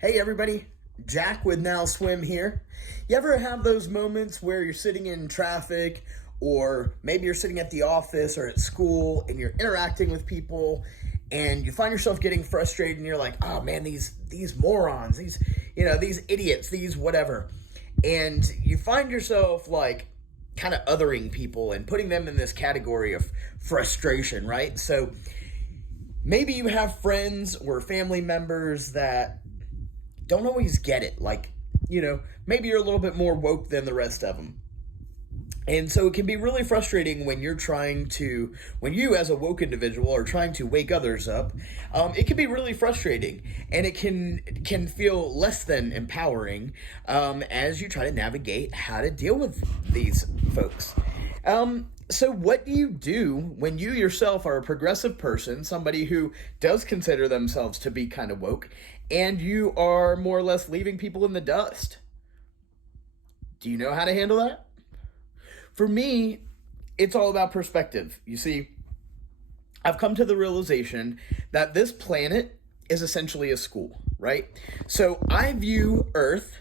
Hey everybody, Jack with Now Swim here. You ever have those moments where you're sitting in traffic, or maybe you're sitting at the office or at school and you're interacting with people and you find yourself getting frustrated and you're like, oh man, these morons, these idiots, these whatever. And you find yourself like kind of othering people and putting them in this category of frustration, right? So maybe you have friends or family members that don't always get it. Like, maybe you're a little bit more woke than the rest of them. And so it can be really frustrating when you as a woke individual are trying to wake others up. It can be really frustrating, and it can feel less than empowering as you try to navigate how to deal with these folks. So what do you do when you yourself are a progressive person, somebody who does consider themselves to be kind of woke, and you are more or less leaving people in the dust? Do you know how to handle that? For me, it's all about perspective. You see, I've come to the realization that this planet is essentially a school, right? So I view Earth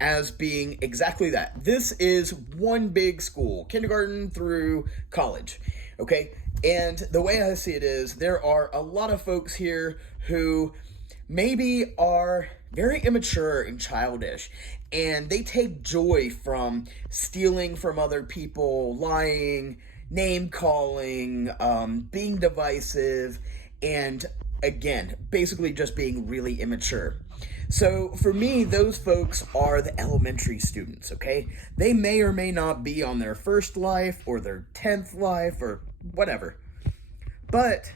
as being exactly that. This is one big school, kindergarten through college, okay? And the way I see it is there are a lot of folks here who maybe are very immature and childish, and they take joy from stealing from other people, lying, name calling, being divisive, and again, basically just being really immature. So for me, those folks are the elementary students, okay? They may or may not be on their first life or their 10th life or whatever. But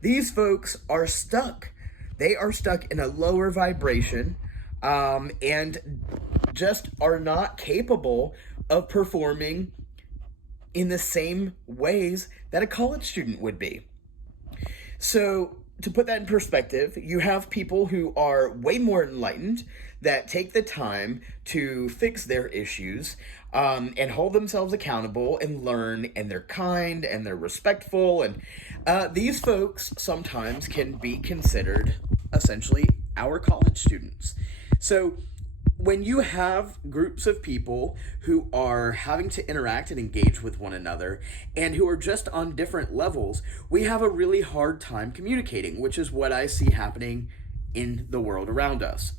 these folks are stuck. They are stuck in a lower vibration and just are not capable of performing in the same ways that a college student would be. So to put that in perspective, you have people who are way more enlightened that take the time to fix their issues and hold themselves accountable and learn, and they're kind and they're respectful. And these folks sometimes can be considered essentially our college students. So when you have groups of people who are having to interact and engage with one another and who are just on different levels, we have a really hard time communicating, which is what I see happening in the world around us.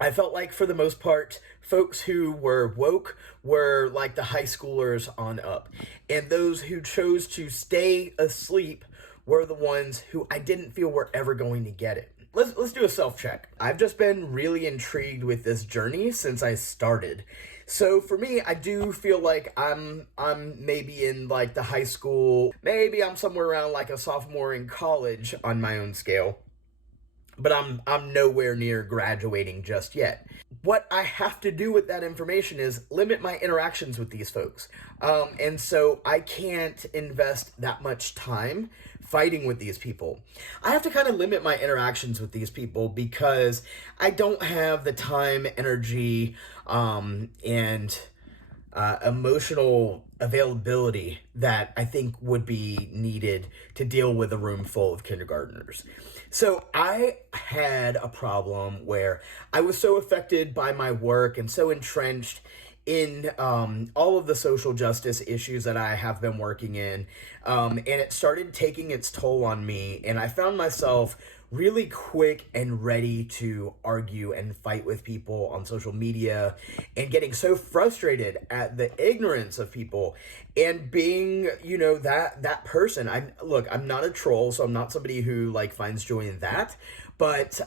I felt like for the most part, folks who were woke were like the high schoolers on up. And those who chose to stay asleep were the ones who I didn't feel were ever going to get it. Let's do a self-check. I've just been really intrigued with this journey since I started. So for me, I do feel like I'm maybe in like the high school, maybe I'm somewhere around like a sophomore in college on my own scale. But I'm nowhere near graduating just yet. What I have to do with that information is limit my interactions with these folks. And so I can't invest that much time fighting with these people. I have to kind of limit my interactions with these people because I don't have the time, energy, and emotional availability that I think would be needed to deal with a room full of kindergartners. So I had a problem where I was so affected by my work and so entrenched in all of the social justice issues that I have been working in, and it started taking its toll on me, and I found myself really quick and ready to argue and fight with people on social media, and getting so frustrated at the ignorance of people and being, that person. I'm not a troll, so I'm not somebody who like finds joy in that, but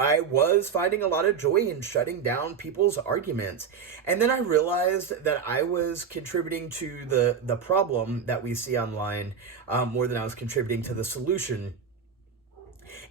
I was finding a lot of joy in shutting down people's arguments. And then I realized that I was contributing to the problem that we see online more than I was contributing to the solution.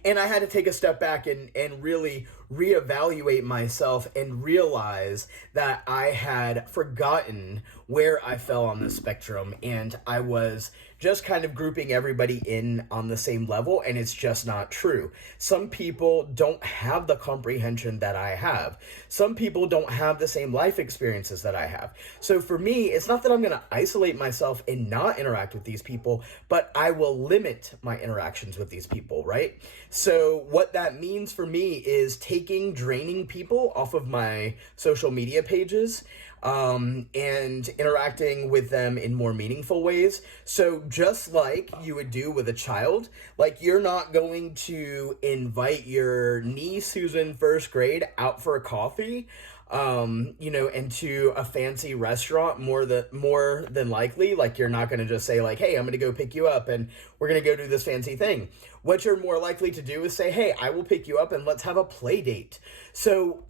And I had to take a step back and really reevaluate myself and realize that I had forgotten where I fell on the spectrum, and I was just kind of grouping everybody in on the same level, and it's just not true. Some people don't have the comprehension that I have. Some people don't have the same life experiences that I have. So for me, it's not that I'm going to isolate myself and not interact with these people, but I will limit my interactions with these people, right? So what that means for me is taking draining people off of my social media pages, and interacting with them in more meaningful ways. So just like you would do with a child, like you're not going to invite your niece who's in first grade out for a coffee, and to a fancy restaurant more than likely. Like you're not going to just say like, hey, I'm going to go pick you up and we're going to go do this fancy thing. What you're more likely to do is say, hey, I will pick you up and let's have a play date. So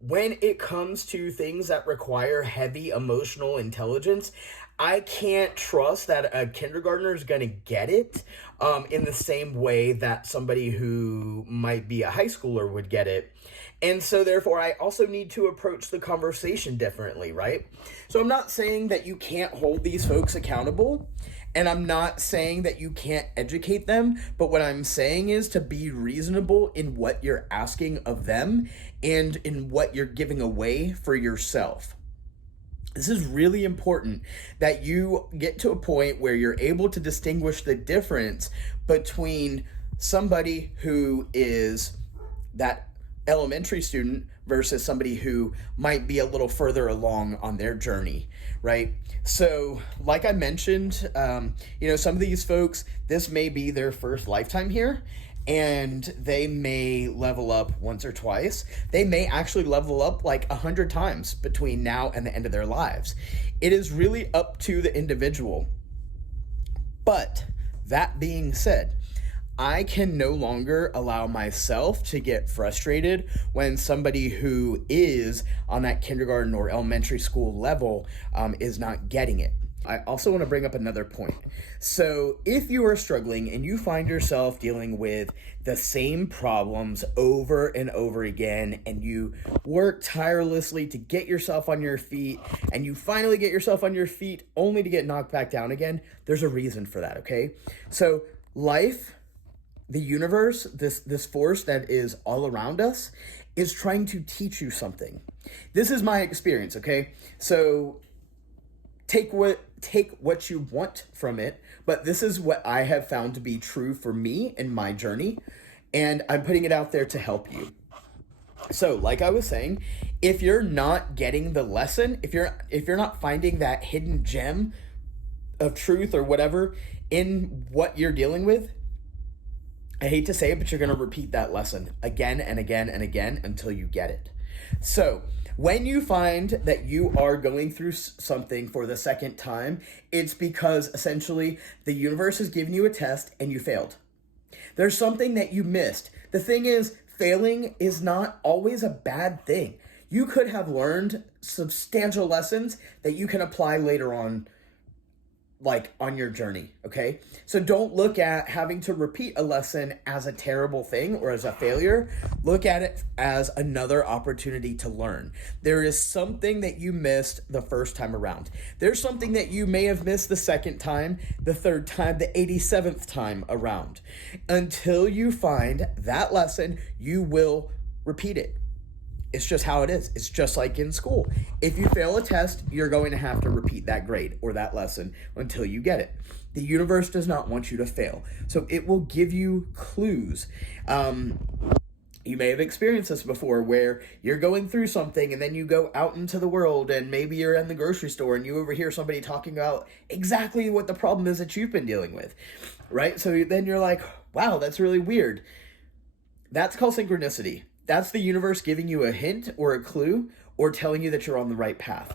when it comes to things that require heavy emotional intelligence, I can't trust that a kindergartner is going to get it in the same way that somebody who might be a high schooler would get it. And so therefore, I also need to approach the conversation differently, right? So I'm not saying that you can't hold these folks accountable, and I'm not saying that you can't educate them, but what I'm saying is to be reasonable in what you're asking of them and in what you're giving away for yourself. This is really important that you get to a point where you're able to distinguish the difference between somebody who is that elementary student versus somebody who might be a little further along on their journey, right? So like I mentioned, some of these folks, this may be their first lifetime here, and they may level up once or twice. They may actually level up like 100 times between now and the end of their lives. It is really up to the individual. But that being said, I can no longer allow myself to get frustrated when somebody who is on that kindergarten or elementary school level is not getting it. I also want to bring up another point. So if you are struggling and you find yourself dealing with the same problems over and over again, and you work tirelessly to get yourself on your feet, and you finally get yourself on your feet only to get knocked back down again, there's a reason for that, okay? So life, the universe, this force that is all around us, is trying to teach you something. This is my experience, okay? So take what you want from it, but this is what I have found to be true for me in my journey, and I'm putting it out there to help you. So, like I was saying, if you're not getting the lesson, if you're not finding that hidden gem of truth or whatever in what you're dealing with, I hate to say it, but you're going to repeat that lesson again and again and again until you get it. So when you find that you are going through something for the second time, it's because essentially the universe has given you a test and you failed. There's something that you missed. The thing is, failing is not always a bad thing. You could have learned substantial lessons that you can apply later on, like on your journey, okay? So don't look at having to repeat a lesson as a terrible thing or as a failure. Look at it as another opportunity to learn. There is something that you missed the first time around. There's something that you may have missed the second time, the third time, the 87th time around. Until you find that lesson, you will repeat it. It's just how it is. It's just like in school. If you fail a test, you're going to have to repeat that grade or that lesson until you get it. The universe does not want you to fail. So it will give you clues. You may have experienced this before where you're going through something and then you go out into the world and maybe you're in the grocery store and you overhear somebody talking about exactly what the problem is that you've been dealing with, right? So then you're like, wow, that's really weird. That's called synchronicity. That's the universe giving you a hint or a clue or telling you that you're on the right path.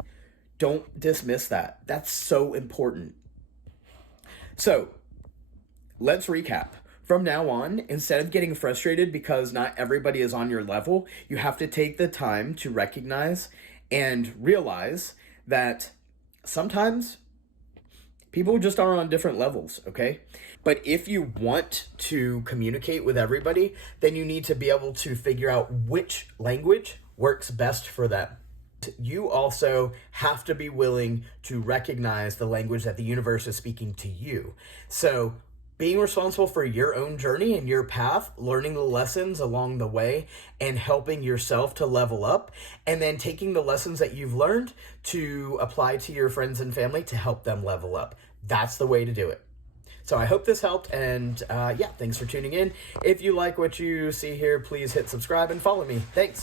Don't dismiss that. That's so important. So let's recap. From now on, instead of getting frustrated because not everybody is on your level, you have to take the time to recognize and realize that sometimes people just are on different levels, okay? But if you want to communicate with everybody, then you need to be able to figure out which language works best for them. You also have to be willing to recognize the language that the universe is speaking to you. So, being responsible for your own journey and your path, learning the lessons along the way, and helping yourself to level up, and then taking the lessons that you've learned to apply to your friends and family to help them level up. That's the way to do it. So I hope this helped, and yeah, thanks for tuning in. If you like what you see here, please hit subscribe and follow me. Thanks.